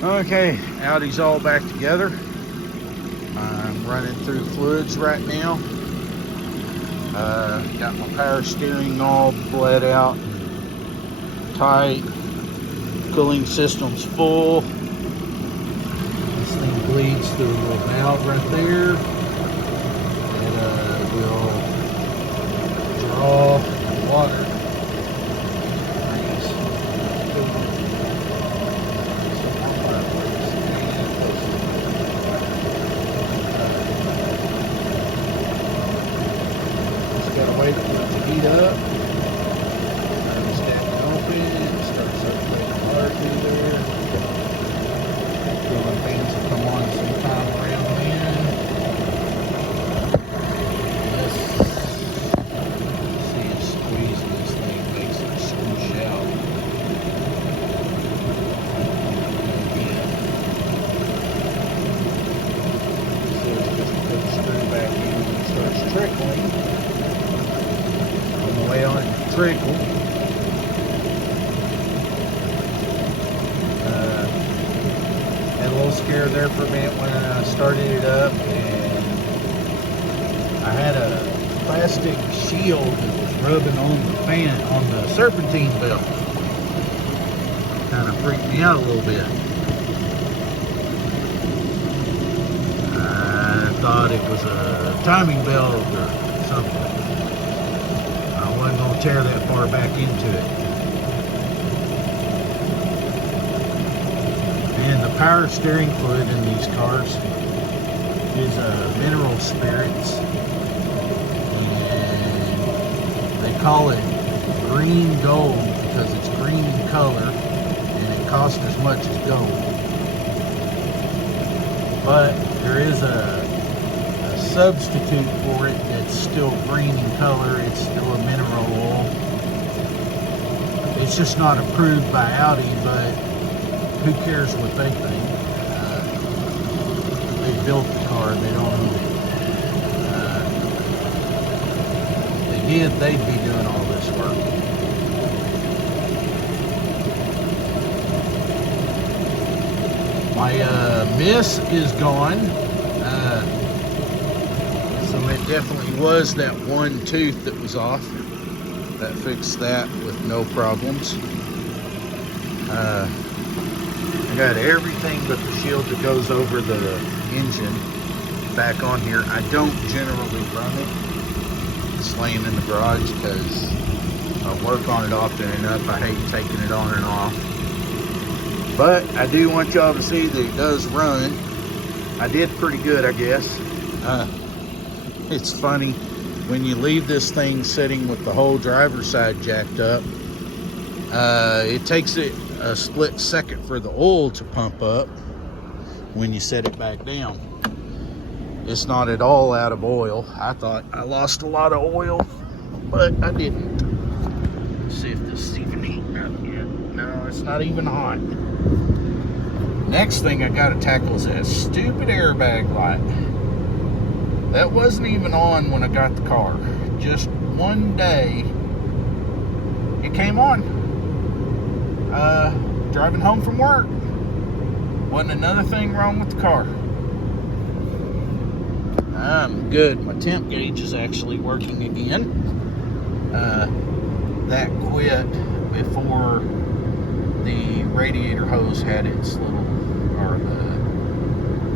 Okay, Audi's all back together. I'm running through fluids right now. Got my power steering all bled out, tight. Cooling system's full. This thing bleeds through a little valve right there. It will draw water. Just gotta wait for it to heat up. Snap it open, start circulating water through there. Cooling fans will come on sometime around then. Let's see if squeezing this thing makes it swoosh out. So it's just put the screw back in and it starts trickling. On the way on it to trickle. Had a little scare there for a minute when I started it up, and I had a plastic shield that was rubbing on the fan, on the serpentine belt. Kind of freaked me out a little bit. I thought it was a timing belt or something. I wasn't going to tear that far back into it. And the power steering fluid in these cars is mineral spirits, and they call it green gold because it's green in color and it costs as much as gold. But there is a substitute for it that's still green in color. It's still a mineral oil. It's just not approved by Audi, but who cares what they think? They built the car, they don't own it. If they did, they'd be doing all this work. My miss is gone. So it definitely was that one tooth that was off. That fixed that with no problems. I got everything but the shield that goes over the engine back on here. I don't generally run it. It's laying in the garage because I work on it often enough. I hate taking it on and off. But I do want y'all to see that it does run. I did pretty good, I guess. It's funny, when you leave this thing sitting with the whole driver's side jacked up, it takes it a split second for the oil to pump up when you set it back down. It's not at all out of oil. I thought I lost a lot of oil, but I didn't. Let's see if this is even heating up yet. No, it's not even hot. Next thing I gotta tackle is that stupid airbag light. That wasn't even on when I got the car. Just one day, it came on. Driving home from work. Wasn't another thing wrong with the car. I'm good. My temp gauge is actually working again. That quit before the radiator hose had its little, or the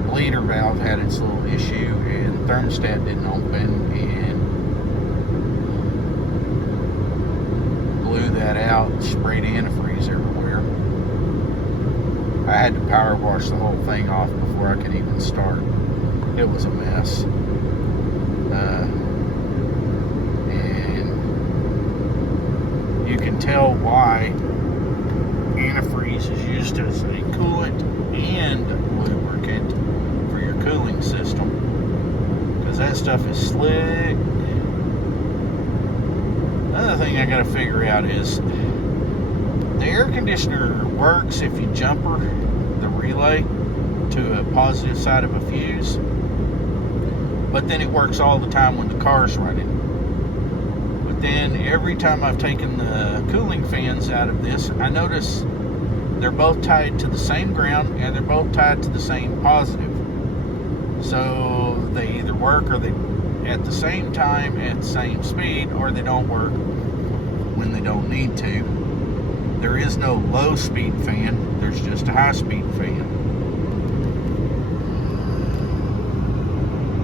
bleeder valve had its little issue, and the thermostat didn't open, and blew that out, sprayed antifreeze everywhere. I had to power wash the whole thing off before I could even start. It was a mess. And you can tell why antifreeze is used as a coolant and lubricant for your cooling system, because that stuff is slick. Another thing I gotta figure out is the air conditioner works if you jumper the relay to a positive side of a fuse, but then it works all the time when the car's running. But then every time I've taken the cooling fans out of this, I notice they're both tied to the same ground, and they're both tied to the same positive. So they either work or they at the same time at the same speed, or they don't work when they don't need to. There is no low speed fan, there's just a high speed fan.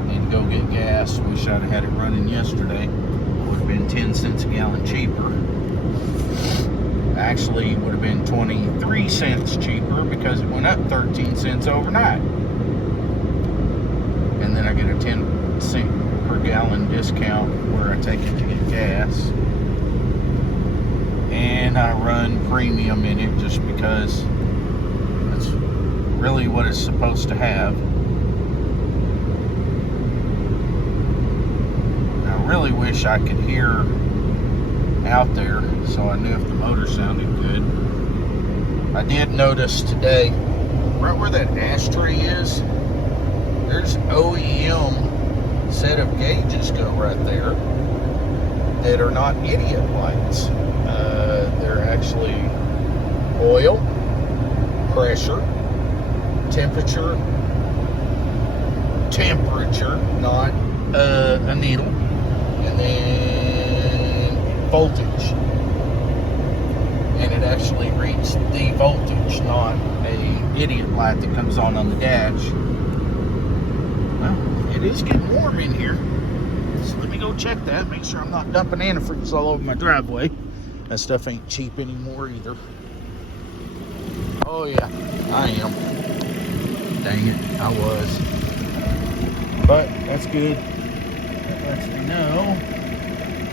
Need to go get gas. Wish I'd have had it running yesterday. Would have been 10 cents a gallon cheaper. Actually, would have been 23 cents cheaper because it went up 13 cents overnight. And then I get a 10 cent per gallon discount where I take it to get gas. And I run premium in it just because that's really what it's supposed to have. I really wish I could hear out there so I knew if the motor sounded good. I did notice today, right where that ashtray is, there's OEM set of gauges go right there that are not idiot lights. They're actually oil, pressure, temperature, not a needle, and then voltage. And it actually reads the voltage, not a idiot light that comes on the dash. Well, it is getting warm in here. So let me go check that, make sure I'm not dumping antifreeze all over my driveway. That stuff ain't cheap anymore either. Oh yeah, I am. Dang it, I was. But that's good. That lets me know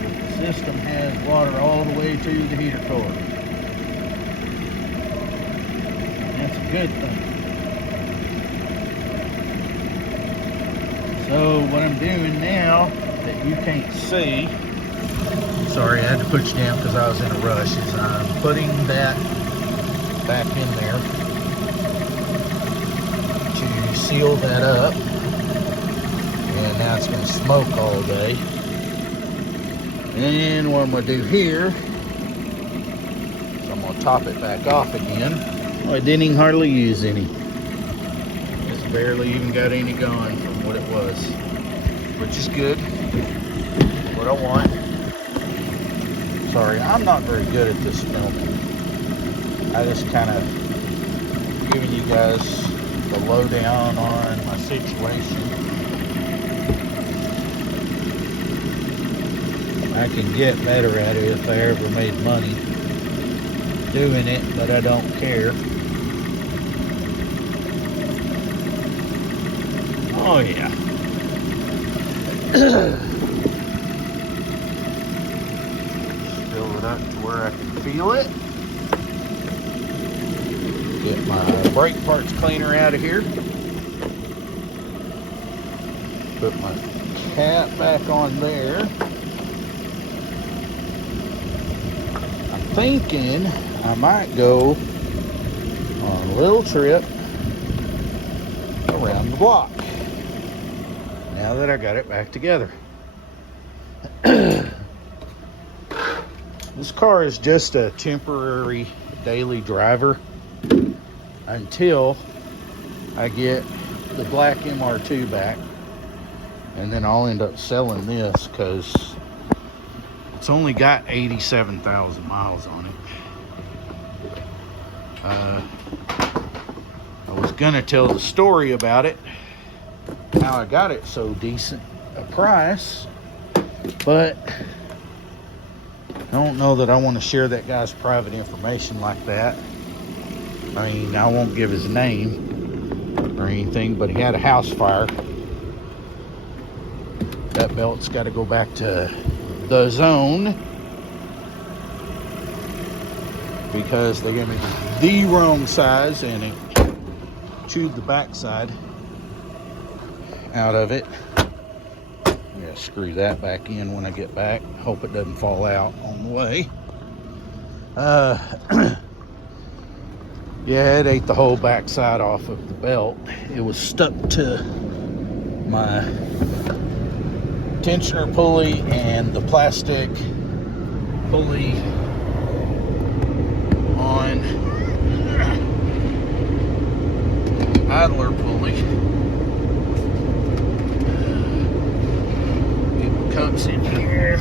that the system has water all the way to the heater core. That's a good thing. So what I'm doing now that you can't see, sorry, I had to put you down because I was in a rush, is I'm putting that back in there to seal that up. And now it's going to smoke all day. And what I'm going to do here is I'm going to top it back off again. Well, I didn't even hardly use any. Just barely even got any gone from what it was, which is good. What I want. Sorry, I'm not very good at this filming. I just kind of giving you guys the lowdown on my situation. I can get better at it if I ever made money doing it, but I don't care. Oh yeah. Fill it up to where I can feel it. Get my brake parts cleaner out of here. Put my cap back on there. I'm thinking I might go on a little trip around the block now that I got it back together. This car is just a temporary daily driver until I get the black MR2 back, and then I'll end up selling this because it's only got 87,000 miles on it. I was gonna tell the story about it, how I got it so decent a price, but I don't know that I want to share that guy's private information like that. I mean, I won't give his name or anything, but he had a house fire. That belt's got to go back to the zone because they gave me the wrong size and it chewed the backside out of it. Yeah, screw that back in when I get back. Hope it doesn't fall out on the way. Yeah, it ate the whole backside off of the belt. It was stuck to my tensioner pulley and the plastic pulley on idler pulley. Get my cups in here.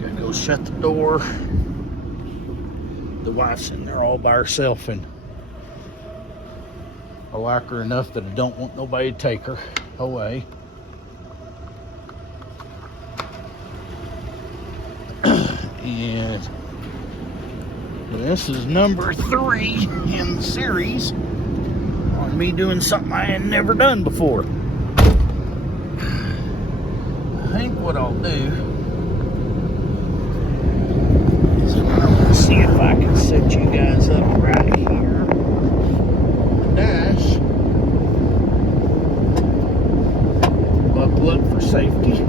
Gotta go shut the door. The wife's in there all by herself, and I like her enough that I don't want nobody to take her away. And this is number 3 in the series on me doing something I had never done before. I think what I'll do is I'll see if I can set you guys up right here on the dash. Buckle up for safety,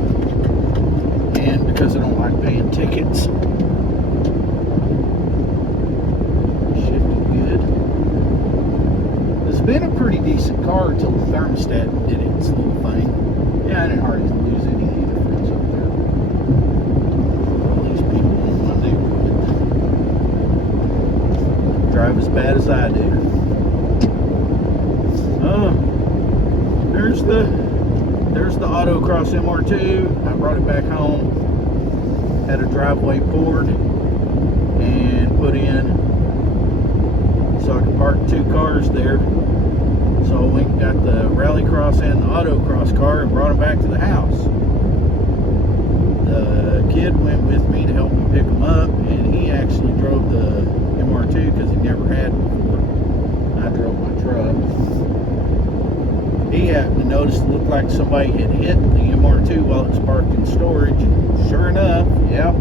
and because I don't like paying tickets. Been a pretty decent car until the thermostat did its little thing. Yeah, I didn't hardly lose any either friends up there. All these people in my neighborhood drive as bad as I do. There's the Autocross MR2. I brought it back home. Had a driveway poured and put in so I could park 2 cars there. So we got the Rallycross and the Autocross car and brought them back to the house. The kid went with me to help me pick them up, and he actually drove the MR2 because he never had before. I drove my truck. He happened to notice it looked like somebody had hit the MR2 while it was parked in storage. And sure enough, yeah,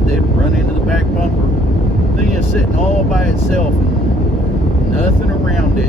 they'd run into the back bumper. The thing is sitting all by itself.